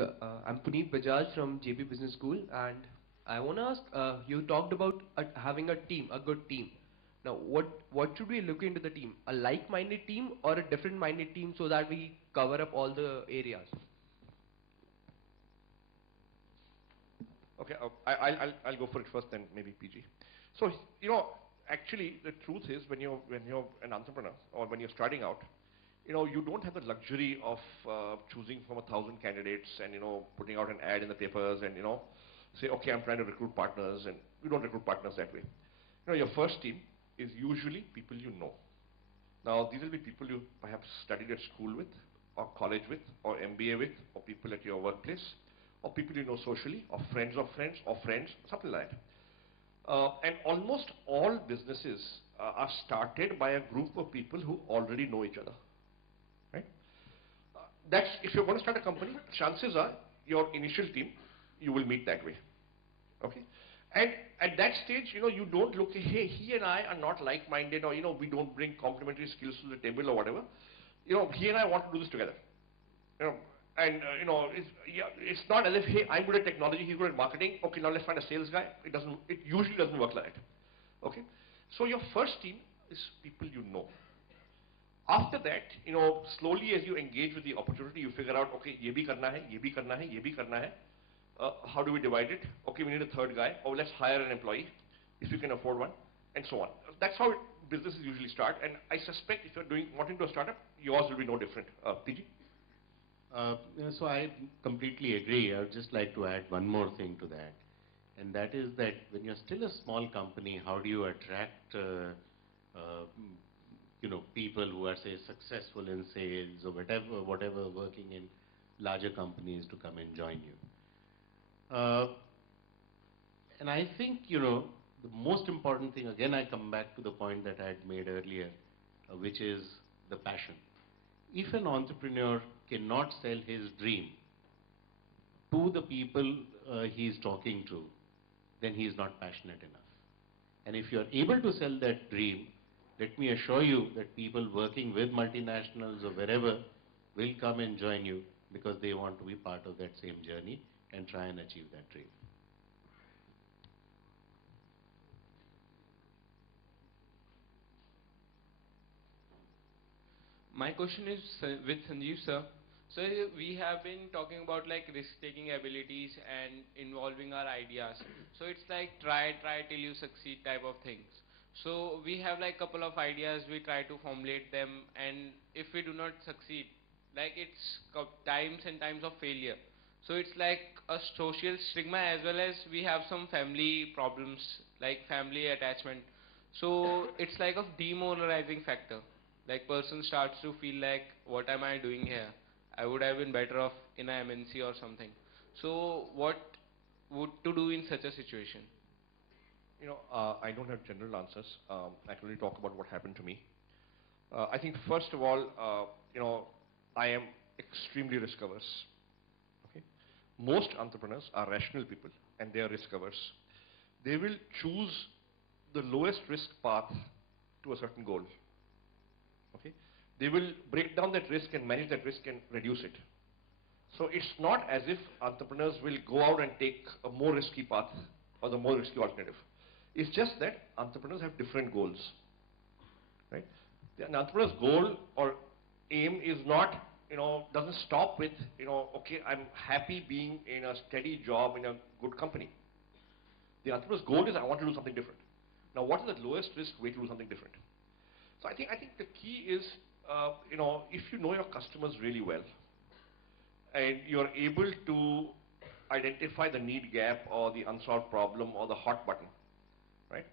So, I'm Puneet Bajaj from JP Business School, and I want to ask, you talked about having a team, a good team. Now, what should we look into the team? A like-minded team or a different-minded team so that we cover up all the areas? Okay, I'll go for it first, then maybe PG. So actually, the truth is when you're an entrepreneur or when you're starting out, you don't have the luxury of choosing from 1,000 candidates and putting out an ad in the papers and say, okay, I'm trying to recruit partners, and you don't recruit partners that way. Your first team is usually people you know. Now, these will be people you perhaps studied at school with, or college with, or MBA with, or people at your workplace, or people you know socially, or friends of friends, or friends, something like that. And almost all businesses are started by a group of people who already know each other. Right? That's if you're going to start a company, chances are your initial team you will meet that way. Okay? And at that stage, you don't look, hey, he and I are not like-minded, or, we don't bring complementary skills to the table or whatever. He and I want to do this together. You know, and, it's not as if, hey, I'm good at technology, he's good at marketing. Okay, now let's find a sales guy. It usually doesn't work like that. Okay? So your first team is people you know. After that, slowly as you engage with the opportunity, you figure out, okay, ye bhi karna hai, ye bhi karna hai, ye bhi karna hai. How do we divide it? Okay, we need a third guy. Or let's hire an employee if you can afford one, and so on. That's how businesses usually start. And I suspect if you're wanting to a startup, yours will be no different. PG? So I completely agree. I would just like to add one more thing to that. And that is that when you're still a small company, how do you attract uh, people who are, say, successful in sales or whatever working in larger companies to come and join you? And I think, the most important thing, again, I come back to the point that I had made earlier, which is the passion. If an entrepreneur cannot sell his dream to the people he is talking to, then he is not passionate enough. And if you are able to sell that dream, let me assure you that people working with multinationals or wherever will come and join you because they want to be part of that same journey and try and achieve that dream. My question is with Sanjeev sir. So we have been talking about like risk-taking abilities and involving our ideas. So it's like try till you succeed type of things. So we have like couple of ideas, we try to formulate them, and if we do not succeed, like it's times and times of failure. So it's like a social stigma, as well as we have some family problems like family attachment. So it's like a demoralizing factor. Like person starts to feel like, what am I doing here? I would have been better off in a MNC or something. So what would to do in such a situation? I don't have general answers. I can only talk about what happened to me. I think first of all, I am extremely risk averse. Okay? Most entrepreneurs are rational people and they are risk averse. They will choose the lowest risk path to a certain goal. Okay? They will break down that risk and manage that risk and reduce it. So it's not as if entrepreneurs will go out and take a more risky path or the more risky alternative. It's just that entrepreneurs have different goals. Right? An entrepreneur's goal or aim is not, doesn't stop with, okay, I'm happy being in a steady job in a good company. The entrepreneur's goal is I want to do something different. Now, what is the lowest risk way to do something different? So I think the key is, if you know your customers really well, and you're able to identify the need gap or the unsolved problem or the hot button, right?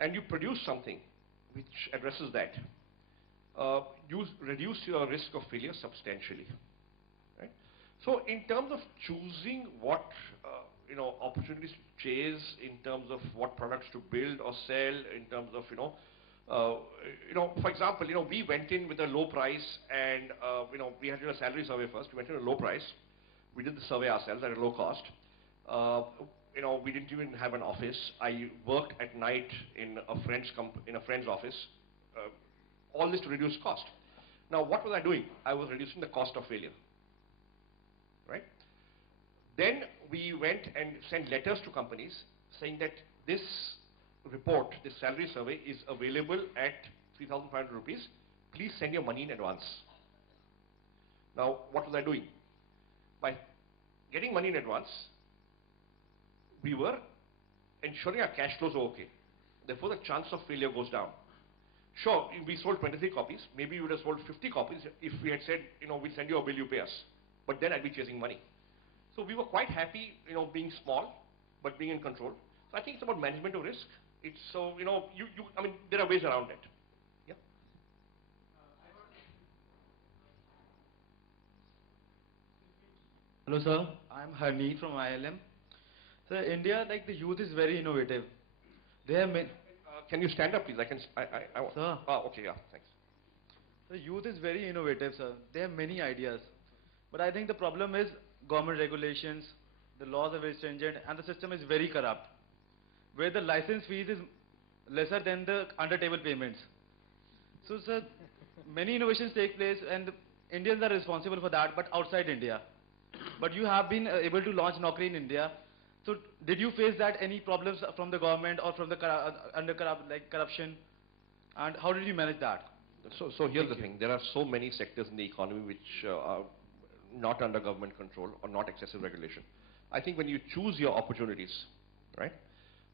And you produce something which addresses that, you reduce your risk of failure substantially, right? So in terms of choosing what opportunities to chase, in terms of what products to build or sell, in terms of for example, we went in with a low price, and we had to do a salary survey first. We went in at a low price. We did the survey ourselves at a low cost. We didn't even have an office. I worked at night in a friend's office. All this to reduce cost. Now, what was I doing? I was reducing the cost of failure, right? Then we went and sent letters to companies saying that this report, this salary survey is available at 3,500 rupees. Please send your money in advance. Now, what was I doing? By getting money in advance, we were ensuring our cash flows are okay. Therefore, the chance of failure goes down. Sure, we sold 23 copies. Maybe we would have sold 50 copies if we had said, we'll send you a bill, you pay us. But then I'd be chasing money. So we were quite happy, being small, but being in control. So I think it's about management of risk. It's so, there are ways around it. Yeah. Hello, sir. I'm Harneet from IILM. Sir, India, like the youth is very innovative. They have can you stand up, please? Sir. Oh, okay, yeah, thanks. The youth is very innovative, sir. They have many ideas. But I think the problem is government regulations, the laws are very stringent, and the system is very corrupt, where the license fees is lesser than the under-table payments. So, sir, many innovations take place, and the Indians are responsible for that, but outside India. But you have been able to launch Naukri in India. So, did you face that any problems from the government or from the corruption? And how did you manage that? So here's the thing. There are so many sectors in the economy which are not under government control or not excessive regulation. I think when you choose your opportunities, right,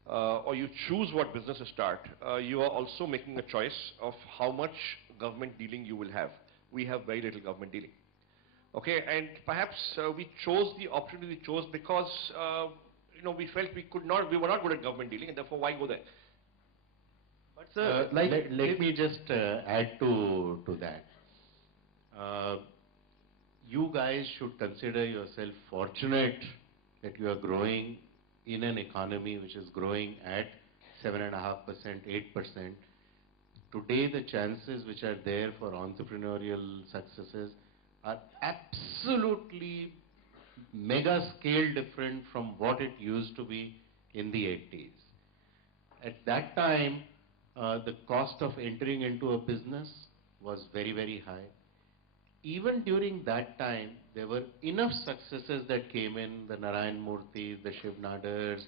or you choose what business to start, you are also making a choice of how much government dealing you will have. We have very little government dealing. Okay, and perhaps we chose the opportunity we chose because we felt we were not good at government dealing, and therefore why go there? But sir, let me just add to that. You guys should consider yourself fortunate that you are growing in an economy which is growing at 7.5%, 8%. Today, the chances which are there for entrepreneurial successes are absolutely mega scale different from what it used to be in the 80s. At that time, the cost of entering into a business was very, very high. Even during that time, there were enough successes that came in, the Narayan Murthis, the Shiv Nadars,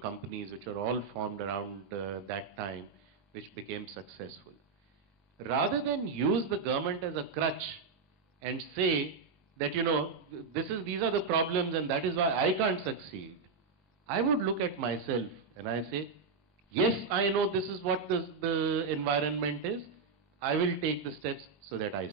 companies which are all formed around that time, which became successful. Rather than use the government as a crutch and say that, these are the problems and that is why I can't succeed, I would look at myself and I say, yes, I know this is what the environment is. I will take the steps so that I